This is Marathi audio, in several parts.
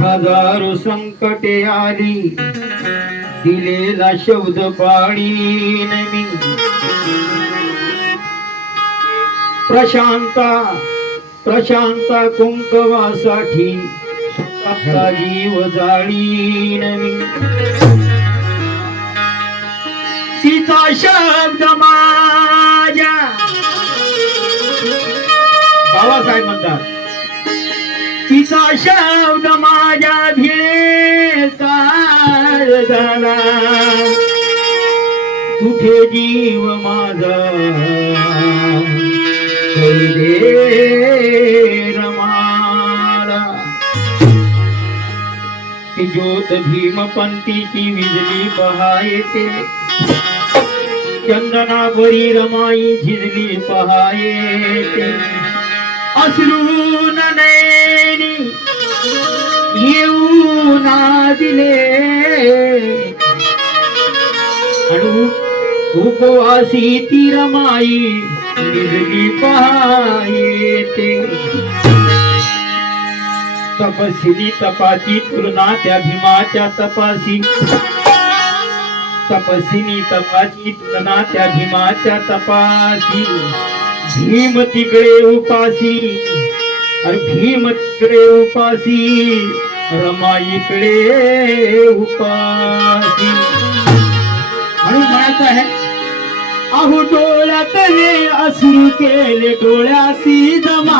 हजारो संकटे आली दिलेला शब्द पाळीन मी प्रशांता प्रशांता कुंकवासाठी स्वतःचा जीव जाळीन मी तिचा शब्द माझ्या बाबासाहेब म्हणतात तिचा शब्द माझ्या भिळेचा झाला तुझे जीव माझा रमाला ती ज्योत भीमपंथीची विजली पहा येते चंदनाभरी रमाई झिजली पहा येते अश्रून नैनी येऊ ना दिले आणि उपवासी ती रमाई निजली पहा येते तपस्विनी तपाची तुलना त्या भीमाच्या तपासी तपस्विनी तपाची तुलना त्या भीमाच्या तपासी भीम तिकडे उपासी अरे भीम तिकडे उपासी रमाईकडे उपासी म्हणून म्हणायचं आहे अहो डोळ्यात हे असुर केले डोळ्याती जमा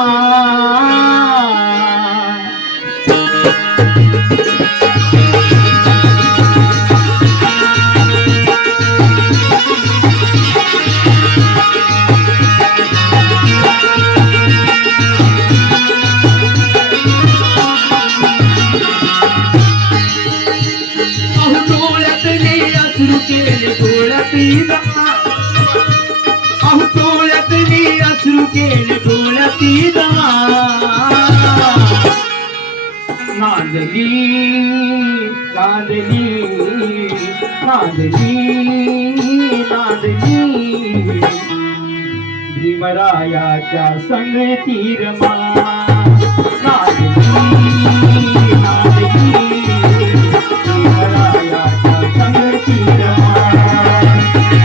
नांदली नांदली नांदली नांदली भीमरायाच्या संगती रमा नांदली नांदली भीमरायाच्या संगती रमा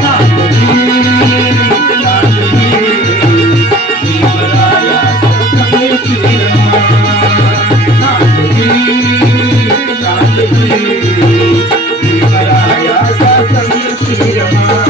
नांदली नांदली भीमरायाच्या संगती रमा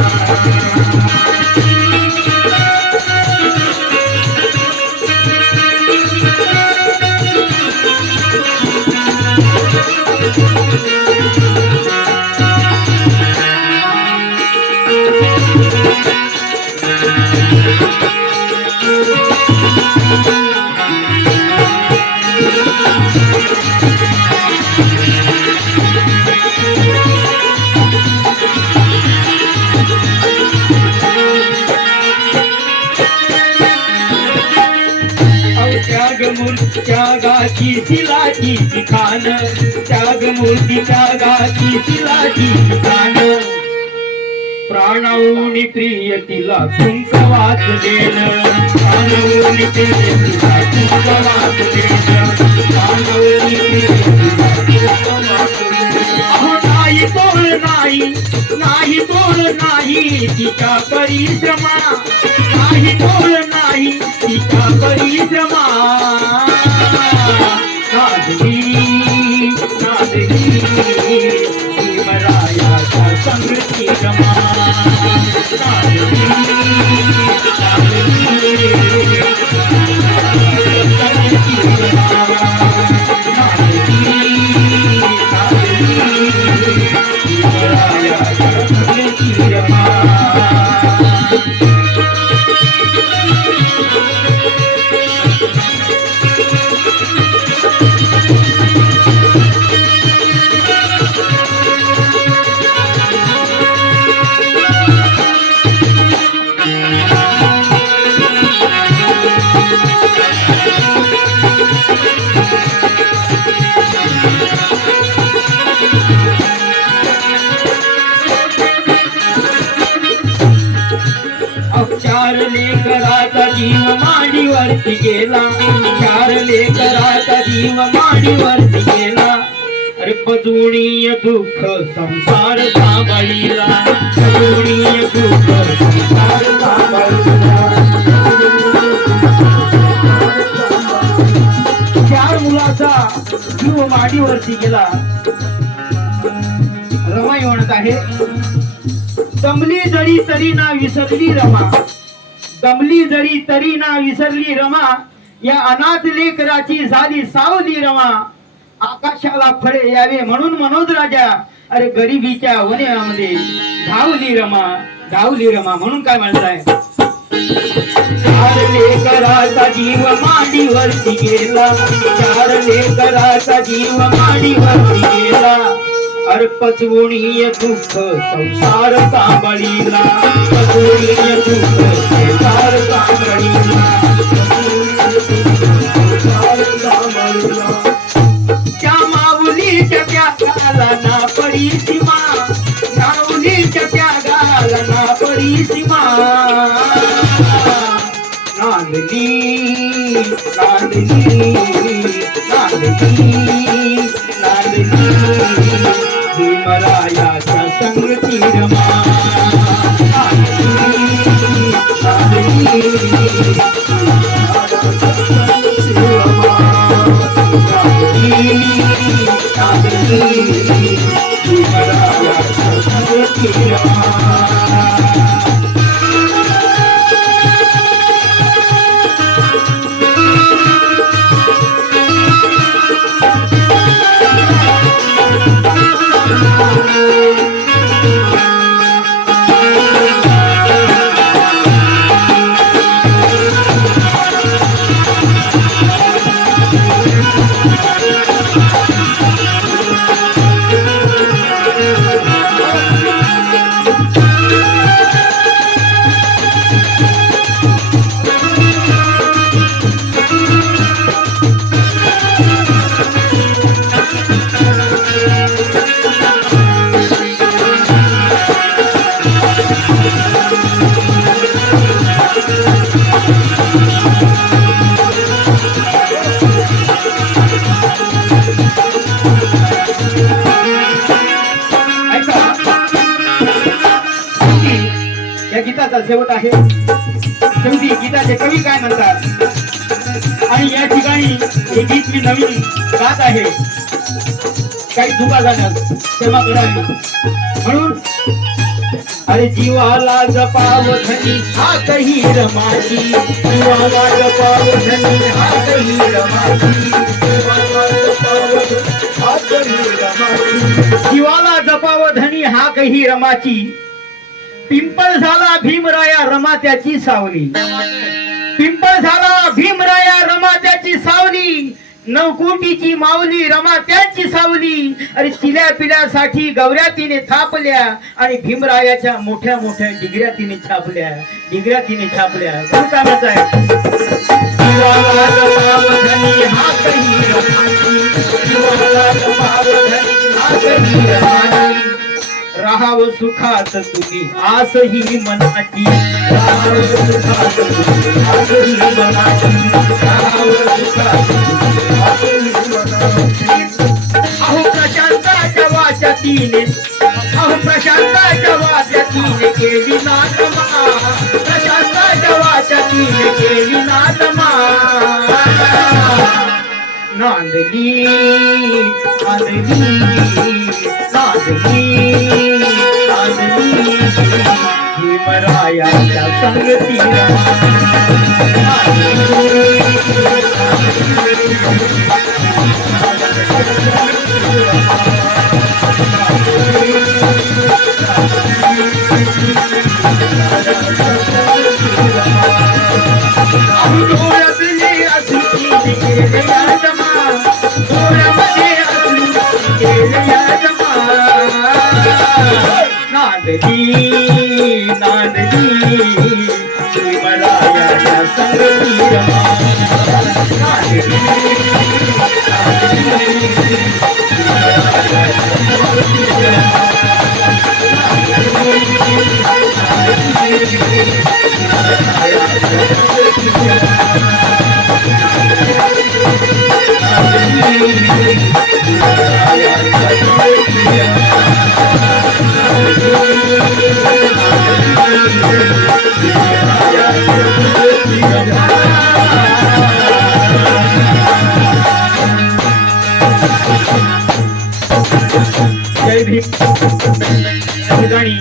त्यागाची शिलाची खान त्यागमूर्ती त्यागाची शिलाची खान प्राणाऊनी प्रिय तिला कुंकवात देण प्राणाऊनी प्रिय तिला कुंकवात देण प्राणाऊनी प्रिय तिला कुंकवात देण नाही तोड नाही नाही तोड नाही तिचा परिश्रमा नाही तोड नाही तिचा परिश्रमा नांदली नांदली भीमरायाच्या संगती रमा नांदली नांदली संगती रमा नांदली नांदली भीमरायाच्या संगती रमा चार लेकराचा जीव मांडीवरती गेला चार लेकराचा जीव मांडीवरती गेला अरे पजुणीय दुःख संसार सांभाळीला, पजुणीय दुःख संसार सांभाळीला. चार मुलाचा जीव माडीवरती गेला. रमाई म्हणत आहे, दमली जरी तरी ना विसरली रमा, दमली जरी तरी ना विसरली रमा, या अनाथ लेकराची झाली सावली रमा. आकाशाला फळे यावे म्हणून मनोज राजा, अरे गरिबीच्या वण्यामध्ये धावली रमा, धावली रमा. म्हणून काय म्हणताय, चार लेकराचा जीव माडीवरती गेला, चार लेकराचा जीव माडीवरती गेला. अरे पचवणीय दुःख संसार सांभाळीला, पचवणीय दुःख संसार सांभाळीला. त्या माऊलीच्या त्यागाला ना पडी सीमा, माऊलीच्या त्यागाला ना पडी सीमा. नांदली नांदली नांदली नांदली भीमरायाच्या संगती रमा. भीमरायाच्या संगती रमा. या गीताचा शेवट आहे. शेवटी गीताचे कवी काय म्हणतात, आणि या ठिकाणी हे गीत मी नवीन गात आहे, काही चुका झाल्यास क्षमा करावी. म्हणून अरे जीवाला जपाव धनी हात ही रमाची, जीवाला जपाव धनी हात ही रमाची, जीवाला जपाव धनी हाक ही रमाची. पिंपळ झाला भीमराया रमा त्याची सावली, पिंपळ झाला भीमराया रमा त्याची सावली. 9 कोटीची माऊली रमा त्याची सावली. अरे चिल्या पिल्यासाठी गवऱ्या तिने थापल्या, आणि भीमरायाच्या मोठ्या मोठ्या डिगऱ्या तिने छापल्या, डिगऱ्या तिने छापल्या. कोण कामाचं आहे, जीवाला जपाव धनी हात ही रमाची, जीवाला जपाव धनी हात ही रमाची. राहाव सुखात तुम्ही आस ही मनाची, राहाव सुखात तुम्ही आस ही मनाची, राहाव सुखात तुम्ही आस ही मनाची. अहो प्रशांताच्या वाच्यातीने, अहो प्रशांताच्या वाच्यातीने केली नातमा, प्रशांताच्या वाच्यातीने केली नातमा. नांदली नांदली नांदली नांदली भीमरायाच्या संगती नांदली नांदली भीमरायाच्या संगती रमा. नांदली जय भीम. या ठिकाणी